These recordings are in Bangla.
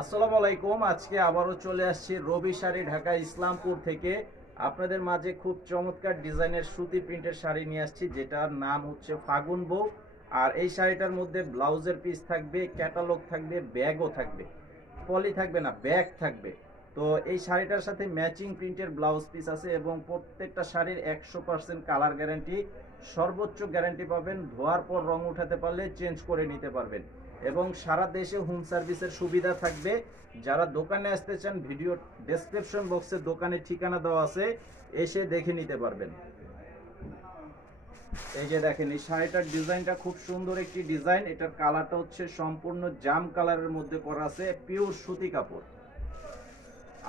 আসসালামু আলাইকুম। আজকে আবারও চলে আসছি রবি শাড়ি ঢাকা ইসলামপুর থেকে। আপনাদের মাঝে খুব চমৎকার ডিজাইনের সুতি প্রিন্টের শাড়ি নিয়ে আসছি, যেটার নাম হচ্ছে ফাগুন বউ। আর এই শাড়িটার মধ্যে ব্লাউজের পিস থাকবে, ক্যাটালগ থাকবে, ব্যাগও থাকবে। পলি থাকবে না, ব্যাগ থাকবে। তো এই শাড়িটার সাথে ম্যাচিং প্রিন্টের ব্লাউজ পিস আছে এবং প্রত্যেকটা শাড়ির 100% কালার গ্যারান্টি, সর্বোচ্চ গ্যারান্টি পাবেন। ধোয়ার পর রং উঠাতে পারলে চেঞ্জ করে নিতে পারবেন এবং সারা দেশে হোম সার্ভিসের সুবিধা থাকবে। যারা দোকানে আসতে চান, ভিডিও ডেসক্রিপশন বক্সে দোকানের ঠিকানা দেওয়া আছে, এসে দেখে নিতে পারবেন। এই যে দেখেন, এই শাড়িটার ডিজাইনটা খুব সুন্দর একটি ডিজাইন। এটার কালারটা হচ্ছে সম্পূর্ণ জাম কালারের মধ্যে করা আছে, পিওর সুতি কাপড়।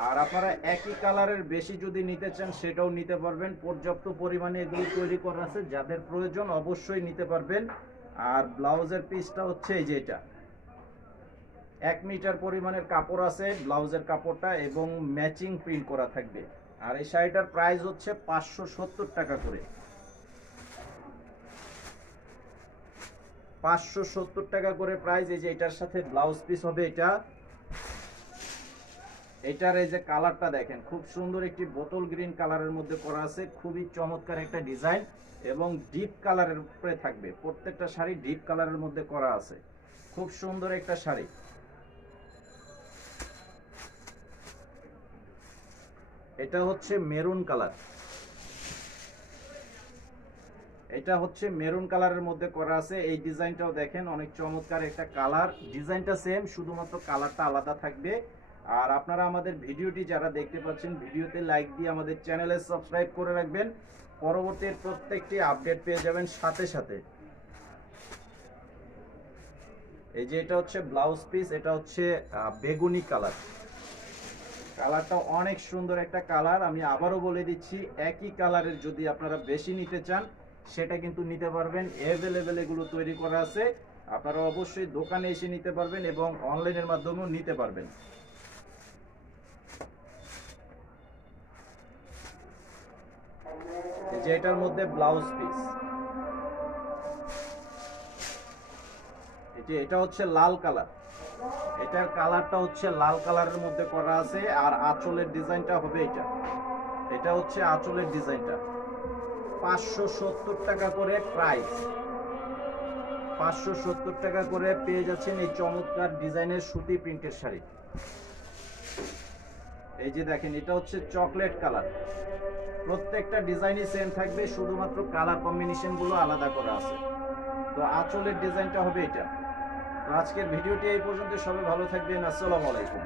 আর আপনারা একই কালারের বেশি যদি নিতে চান সেটাও নিতে পারবেন, পর্যাপ্ত পরিমাণে এগুলো তৈরি করা আছে। যাদের প্রয়োজন অবশ্যই নিতে পারবেন। আর ব্লাউজের পিসটা হচ্ছে এই যে এটা 1 মিটার পরিমাণের কাপড় আছে ব্লাউজের কাপড়টা, এবং ম্যাচিং প্রিন্ট করা থাকবে। আর এই শাড়িটার প্রাইস হচ্ছে 570 টাকা করে। 570 টাকা করে প্রাইস। এই যে এটার সাথে ব্লাউজ পিস হবে এটা। এটার এই যে কালারটা দেখেন, খুব সুন্দর একটি বোতল গ্রিন কালারের মধ্যে করা আছে, খুবই চমৎকার একটা ডিজাইন এবং ডিপ কালারের উপরে থাকবে। প্রত্যেকটা শাড়ি ডিপ কালারের মধ্যে করা আছে, খুব সুন্দর একটা শাড়ি। এটা হচ্ছে মেরুন কালার, এটা হচ্ছে মেরুন কালারের মধ্যে করা আছে। এই ডিজাইনটাও দেখেন, অনেক চমৎকার একটা কালার। ডিজাইনটা সেম, শুধুমাত্র কালারটা আলাদা থাকবে। আর আপনারা আমাদের ভিডিওটি যারা দেখতে পাচ্ছেন, ভিডিওতে লাইক দিয়ে আমাদের চ্যানেলে সাবস্ক্রাইব করে রাখবেন। পরবর্তী প্রত্যেকটি আপডেট পেয়ে যাবেন সাথে সাথে। এই যে এটা হচ্ছে ব্লাউজ পিস, এটা হচ্ছে বেগুনি কালার। কালারটা অনেক সুন্দর একটা কালার। আমি আবারও বলে দিচ্ছি, একই কালারের যদি আপনারা বেশি নিতে চান সেটা কিন্তু নিতে পারবেন। অ্যাভেলেবেল এগুলো তৈরি করা আছে। আপনারা অবশ্যই দোকানে এসে নিতে পারবেন এবং অনলাইনের মাধ্যমেও নিতে পারবেন। এই যে এটার মধ্যে ব্লাউজ পিস, এটা হচ্ছে লাল কালার। এটার কালারটা হচ্ছে লাল কালারের মধ্যে করা আছে। আর আঁচলের ডিজাইনটা হবে এটা, এটা হচ্ছে আঁচলের ডিজাইনটা। 570 টাকা করে প্রাইস। 570 টাকা করে পেয়ে যাচ্ছেন এই চমৎকার ডিজাইনের সুতি প্রিন্টের শাড়ি। এই যে দেখেন, এটা হচ্ছে চকলেট কালার। প্রত্যেকটা ডিজাইনই সেম থাকবে, শুধুমাত্র কালার কম্বিনেশন গুলো আলাদা করা আছে। তো আঁচলের ডিজাইনটা হবে এটা। তো আজকের ভিডিওটি এই পর্যন্ত। সবাই ভালো থাকবেন। আসসালামু আলাইকুম।